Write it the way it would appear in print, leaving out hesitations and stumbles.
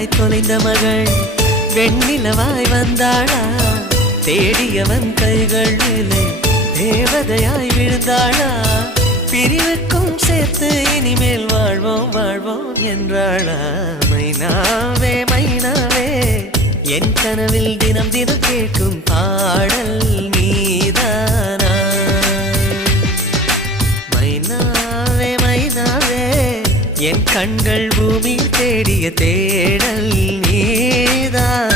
வெண்ணிலவாய் தொலைந்த மகள் வெண்ணிலவாய் வந்தாளா தேடியவன் கைகளிலே தேவதையாய் விழுந்தாளா பிரிவுக்கும் சேர்த்து இனிமேல் வாழ்வோம் வாழ்வோம் என்றாளா மைனாவே மைனாவே என் கனவில் தினம் தினம் கேட்கும் பாடல் நீதானா மைனாவே மைனாவே என் கண்கள் பூமி தேடிய தேடல் நீதான்